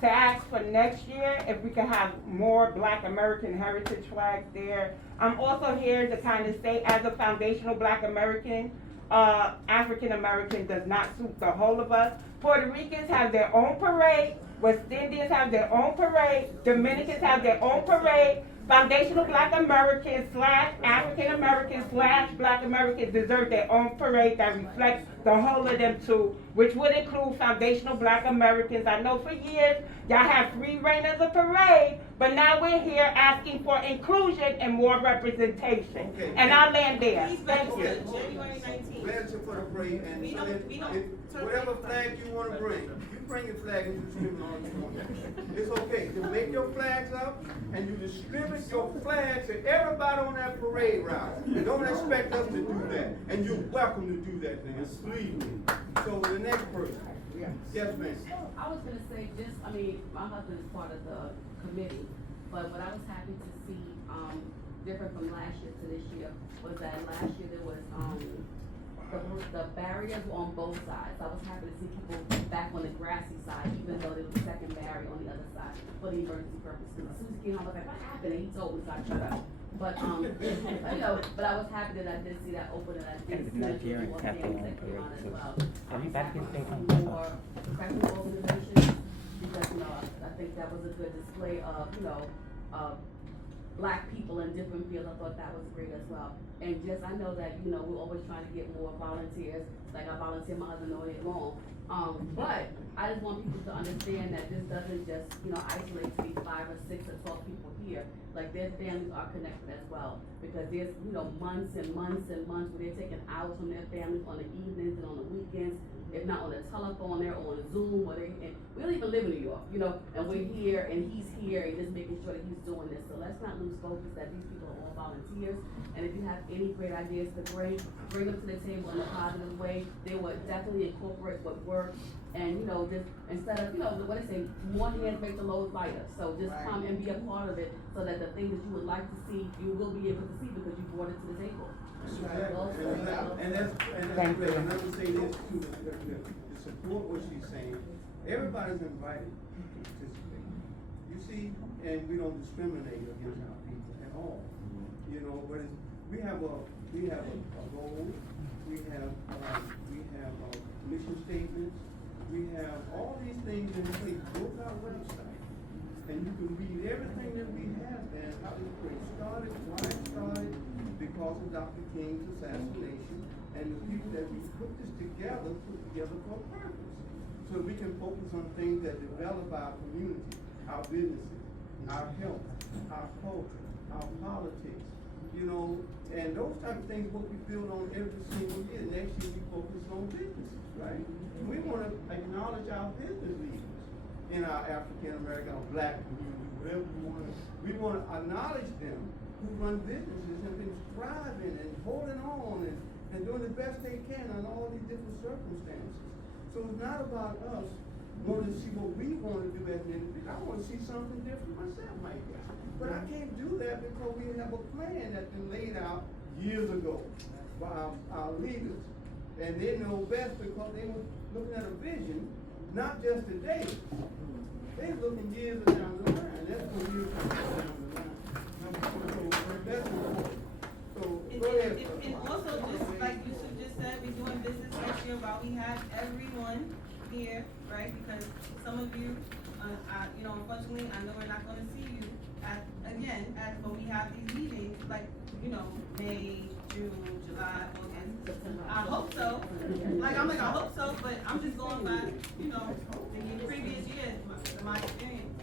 to ask for next year if we could have more Black American heritage flags there. I'm also here to kind of say, as a foundational Black American, African American does not suit the whole of us. Puerto Ricans have their own parade. West Indians have their own parade. Dominicans have their own parade. Foundational Black Americans / African Americans / Black Americans deserve their own parade that reflects the whole of them too, which would include foundational Black Americans. I know for years y'all have free reign of the parade, but now we're here asking for inclusion and more representation. Okay. And I'll land there. Please Thank you. January 19th. Register for the parade, and We don't whatever flag you want to bring, you bring your flag and you distribute all you want. It's okay, to make your flags up and you distribute your flags to everybody on that parade route. Don't expect us to do that, and you're welcome to do that, man, believe me. So the next person. Yes, ma'am. I was gonna say I mean, my husband is part of the committee, but what I was happy to see, different from last year to this year, was that last year there was, the barriers were on both sides. I was happy to see people back on the grassy side, even though there was a second barrier on the other side for the emergency purposes. As soon as he came home, I was like, what happened? And he told me, so I shut up. But, you know, but I was happy that I did see that open, and I did see that there were more families that came on as well. I was happy to see more professional organizations, because, you know, I think that was a good display of, you know, Black people in different fields. I thought that was great as well. And just, I know that, you know, we're always trying to get more volunteers, like I volunteer my husband all day long. But I just want people to understand that this doesn't just, you know, isolate to be 5 or 6 or 12 people here. Like, their families are connected as well, because there's, you know, months and months and months where they're taking hours from their families on the evenings and on the weekends, if not on the telephone, they're on Zoom, or we don't even live in New York, you know, and we're here and he's here and just making sure that he's doing this. So let's not lose focus that these people are all volunteers, and if you have any great ideas to bring them to the table in a positive way. They would definitely incorporate what works, and, you know, just instead of, you know, what they say, more hands make the load lighter. So just come and be a part of it, so that the things that you would like to see, you will be able to see because you brought it to the table. And that's great. And I'm gonna say this too, to support what she's saying, everybody's invited to participate. You see, and we don't discriminate against our people at all. You know, but we have a goal, we have mission statements, we have all these things in place. Go to our website, and you can read everything that we have and how this place started, why it started, because of Dr. King's assassination, and the people that we put together for a purpose. So we can focus on things that develop our community, our businesses, our health, our culture, our politics, you know, and those type of things what we build on every single year. Next year we focus on businesses, right? We want to acknowledge our business leaders in our African American or Black community, whatever we want to acknowledge them who run businesses and been thriving and holding on and doing the best they can on all these different circumstances. So it's not about us wanting to see what we want to do as an individual. I want to see something different myself, Mike. But I can't do that because we have a plan that's been laid out years ago by our leaders. And they know best because they were looking at a vision, not just today. They're looking years down the line. That's what we're down the line. That's important. So, go ahead. And also, just like Yusuf just said, we're doing business next year while we have everyone here, right? Because some of you, you know, unfortunately, I know we're not going to see you when we have these meetings, like, you know, May, June, July, August. I hope so. I hope so, but I'm just going by, you know, the previous years, my experience.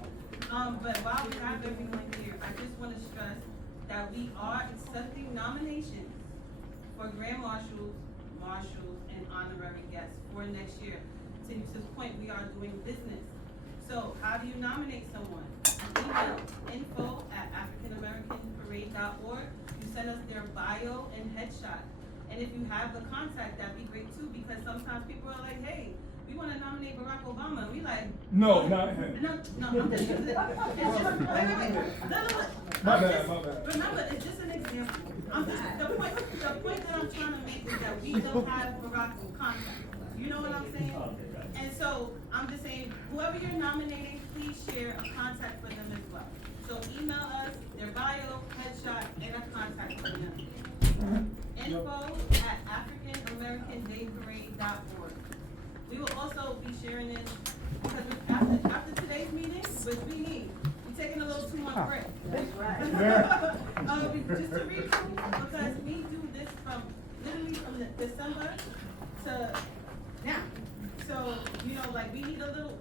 But while we have everyone here, I just want to stress that we are accepting nominations for Grand Marshals, Marshals, and honorary guests for next year. To Yusuf's point, we are doing business. So how do you nominate someone? Email info@africanamericanparade.org. You send us their bio and headshot. And if you have the contact, that'd be great too, because sometimes people are like, hey, we want to nominate Barack Obama. And we like, no, not him. No, I'm just, it's just, wait. No. My bad. Remember, it's just an example. The point that I'm trying to make is that we don't have Barack's contact. You know what I'm saying? And so I'm just saying, whoever you're nominating, please share a contact for them as well. So email us their bio, headshot, and a contact for them. info@africanamericanDayParade.org. We will also be sharing this because after today's meeting, which we need, we're taking a little 2-month break. That's right. Just to recap, because we do this from December to now. So, you know, like we need a little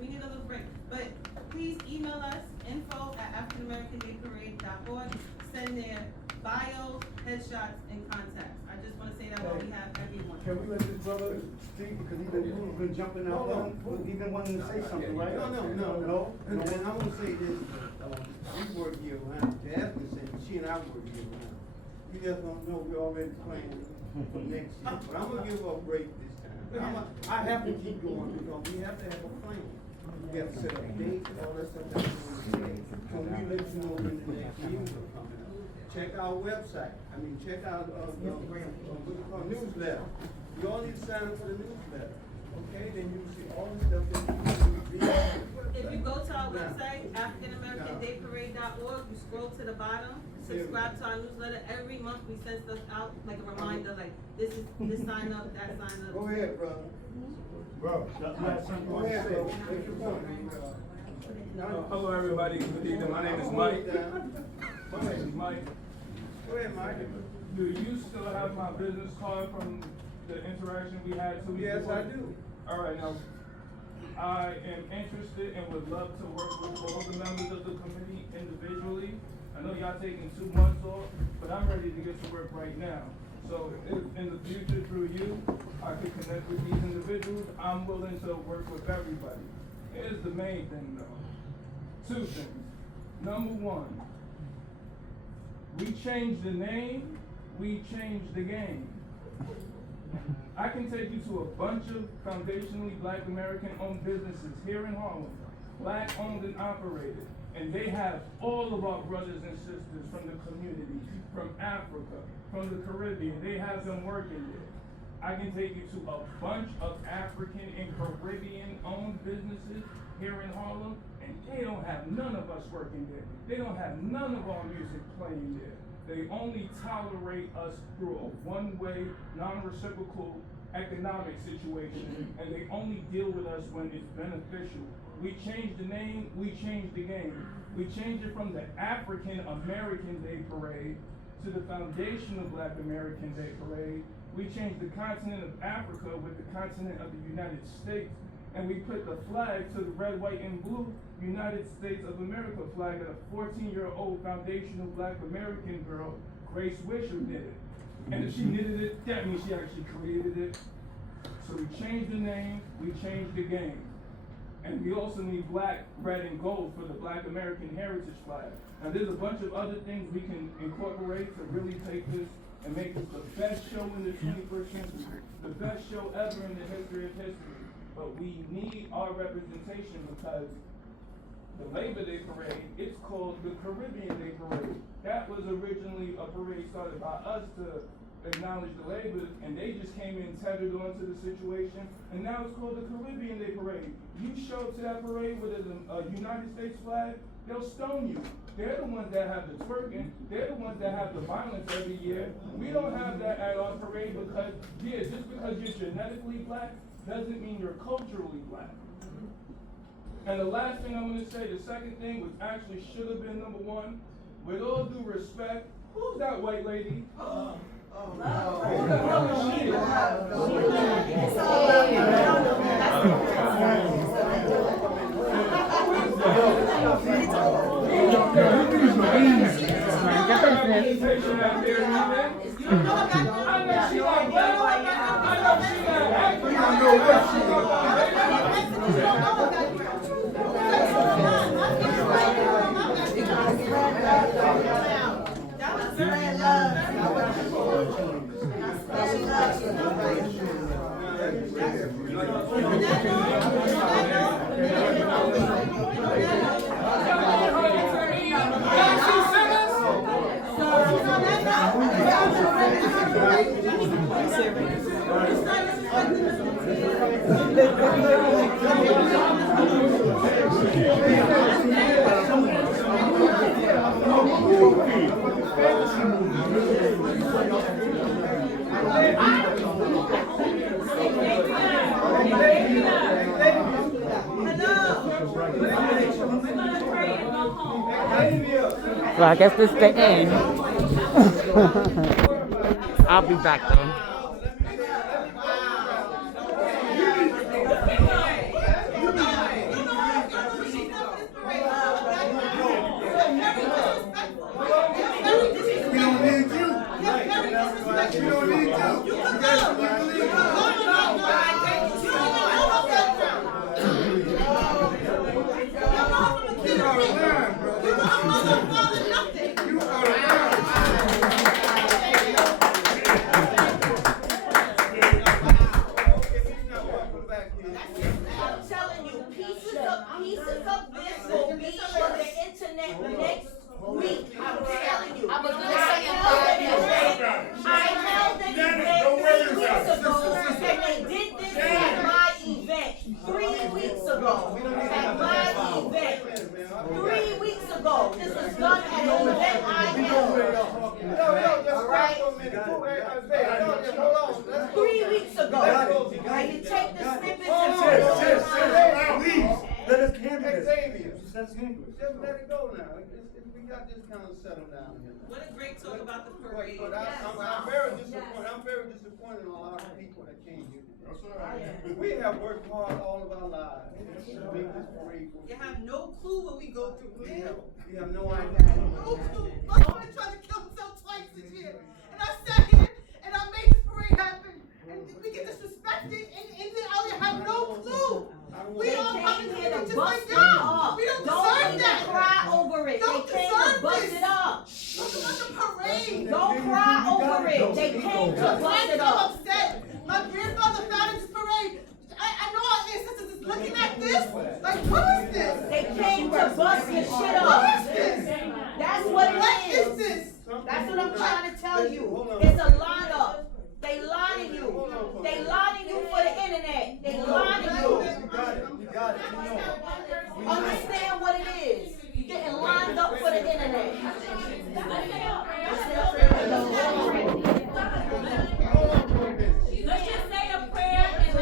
break. But please email us info@africanamericanDayParade.org. Send their bio, headshots, and contacts. I just wanna say that while we have everyone. Can we let this brother speak, because he's been jumping out, he's been wanting to say something, right? No. And I'm gonna say this, we work year round, Jasmine said, she and I work year round. You just don't know, we're already planning for next year, but I'm gonna give her a break this time. I have to keep going, because we have to have a plan. We have to set up dates, all that stuff that's going to say. So we let you know when the next meeting will come out. Check our website, check out, what's it called, newsletter. You all need to sign up for the newsletter, okay? Then you see all the stuff that you do. If you go to our website, AfricanAmericanDayParade.org, you scroll to the bottom, subscribe to our newsletter. Every month we send stuff out, like a reminder, like this sign up, that sign up. Go ahead, brother. Bro, you have something Go to ahead, say? bro. Make your point. Hello, everybody. Good evening. My name is Mike. Go ahead, Mike. Go ahead, Mike. Do you still have my business card from the interaction we had 2 weeks Yes, ago? I do. All right, now, I am interested and would love to work with all the members of the committee individually. I know y'all taking 2 months off, but I'm ready to get to work right now. So if in the future through you, I could connect with these individuals, I'm willing to work with everybody. Here's the main thing though. 2 things. Number 1, we changed the name, we changed the game. I can take you to a bunch of foundationally Black American owned businesses here in Harlem, Black owned and operated, and they have all of our brothers and sisters from the community, from Africa, from the Caribbean. They have them working there. I can take you to a bunch of African and Caribbean owned businesses here in Harlem, and they don't have none of us working there. They don't have none of our music playing there. They only tolerate us through a one-way, non-reciprocal economic situation, and they only deal with us when it's beneficial. We changed the name, we changed the game. We changed it from the African American Day Parade to the Foundational Black American Day Parade. We changed the continent of Africa with the continent of the United States, and we put the flag to the red, white, and blue United States of America flag that a 14-year-old foundational Black American girl, Grace Wisher, knitted. And if she knitted it, that means she actually created it. So we changed the name, we changed the game. And we also need black, red, and gold for the Black American Heritage flag. Now there's a bunch of other things we can incorporate to really take this and make this the best show in the 21st century, the best show ever in the history of history. But we need our representation because the Labor Day Parade, it's called the Caribbean Day Parade. That was originally a parade started by us to acknowledge the labor, and they just came in tethered onto the situation, and now it's called the Caribbean Day Parade. You show up to that parade with a United States flag, they'll stone you. They're the ones that have the twerking, they're the ones that have the violence every year. We don't have that at our parade because, just because you're genetically Black doesn't mean you're culturally Black. And the last thing I'm gonna say, the second thing, which actually should have been number 1, with all due respect, who's that white lady? Who the hell is she? So I guess this is the end. I'll be back though. We don't need 3 weeks ago at my event. 3 weeks ago, this was done at an event I held. All right? 3 weeks ago. And you take the snippets and Please, let us handle this. Xavier, just let it go now. We got this kind of settled down here. What a great talk about the parade. But I'm very disappointed. I'm very disappointed in a lot of people that came here. We have worked hard all of our lives to make this parade. You have no clue what we go through, man. We have no idea. No clue. My boy tried to kill himself twice this year. And I sat here and I made this parade happen. And we get disrespected and then I have no clue. We all coming here just like y'all. We don't deserve that. Don't cry over it. Don't They came deserve to bust this. it up. Look about the parade. Don't cry over it. They came to bust it I'm up. upset. My grandfather founded this parade. I know our ancestors is looking at this. Like, what is this? They came to bust your shit up. What is this? That's what it What is. is this? That's what I'm trying to tell you. It's a lineup. They lining you. They lining you for the internet. They lining you. You got it. Understand what it is. You're getting lined up for the internet. Let's just say a prayer and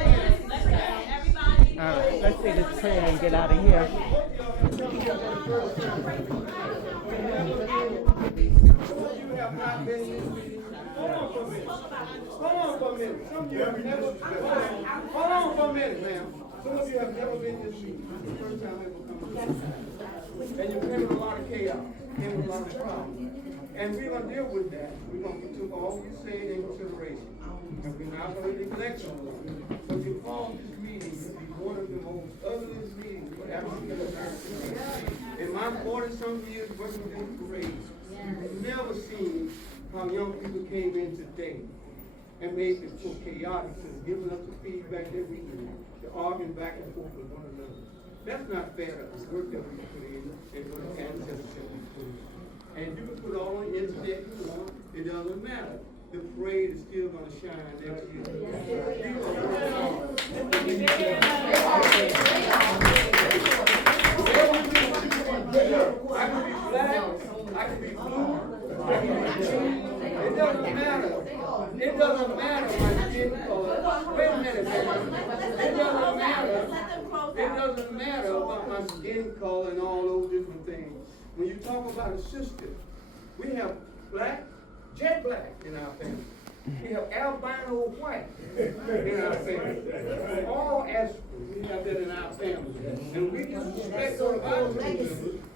let's just everybody. All right, let's say this prayer and get out of here. You have not been in this meeting. Hold on for a minute. Hold on for a minute. Some of you have never. Hold on for a minute, ma'am. Some of you have never been in this meeting. This is the first time ever come to this meeting. And you've been with a lot of chaos, been with a lot of problems. And we're gonna deal with that. We're gonna take all you say in consideration. And we're not gonna neglect you. But you call this meeting to be one of the most ugliest meetings for African Americans. In my 40-some years working with this parade, we've never seen how young people came in today and made it so chaotic and giving us the feedback that we do, to arguing back and forth with one another. That's not fair to the work that we put in and for the ancestors that we put in. And you can put all on the internet you want, it doesn't matter. The parade is still gonna shine next year. You gonna work hard. I can be black, I can be blue, I can be green. It doesn't matter. It doesn't matter my skin color. Wait a minute, man. It doesn't matter. It doesn't matter about my skin color and all those different things. When you talk about a sister, we have black, jet black in our family. We have albino white in our family. All aspects, we have that in our family. And we just respect those other members.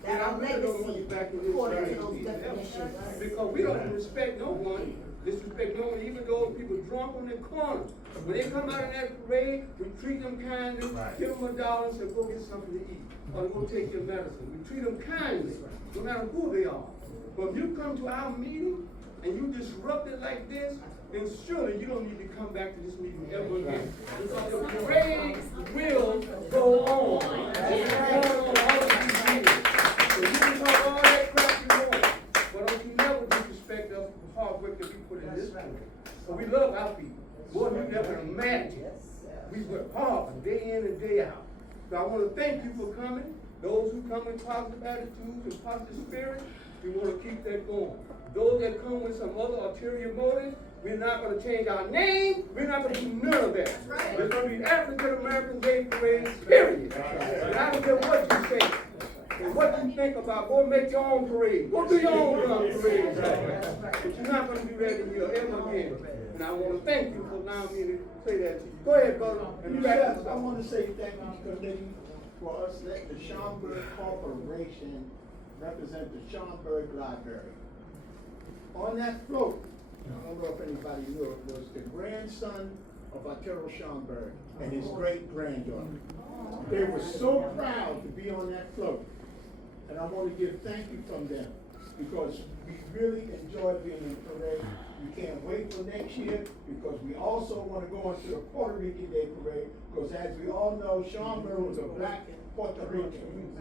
And I really don't want you back in this time. Because we don't respect no one, disrespect no one, even those people drunk on the corner. When they come out in that parade, we treat them kindly, give them $1 and say, go get something to eat. Or go take your medicine. We treat them kindly, no matter who they are. But if you come to our meeting and you disrupt it like this, then surely you don't need to come back to this meeting ever again. Because the parade will go on. It's going on all of these meetings. So you can talk all that crap you want, but don't you never disrespect us for the hard work that we put in this parade. So we love our people. More than you never imagine. We work hard day in and day out. So I want to thank you for coming. Those who come with positive attitudes and positive spirit, we want to keep that going. Those that come with some other ulterior motives, we're not going to change our name. We're not going to do none of that. It's going to be African American Day Parade, period. And I don't care what you say. And what you think about, go make your own parade. Go do your own parade. But you're not going to be ready here ever again. And I want to thank you for allowing me to say that to you. Go ahead, brother. I want to say thank you, committee, for us letting the Schaumburg Corporation represent the Schaumburg Library. On that float, I don't know if anybody knew it, was the grandson of Arturo Schaumburg and his great-granddaughter. They were so proud to be on that float. And I want to give thank you from them because we really enjoyed being in the parade. We can't wait for next year because we also want to go into the Puerto Rican Day Parade because as we all know, Schaumburg was a black Puerto Rican.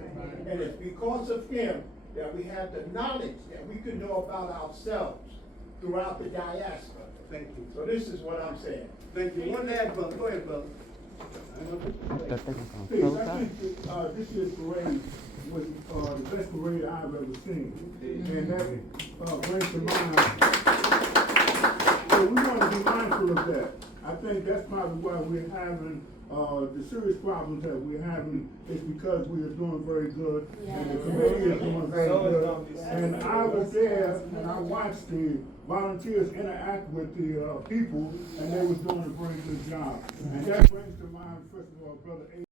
And it's because of him that we have the knowledge that we can know about ourselves throughout the diaspora. Thank you. So this is what I'm saying. Thank you. One last brother. Go ahead, brother. Please, I think, this year's parade was, the best parade I've ever seen. And that, brings to mind, so we want to be mindful of that. I think that's probably why we're having, the serious problems that we're having is because we are doing very good and the committee is doing very good. And I was there and I watched the volunteers interact with the, people and they was doing a very good job. And that brings to mind, first of all, Brother A.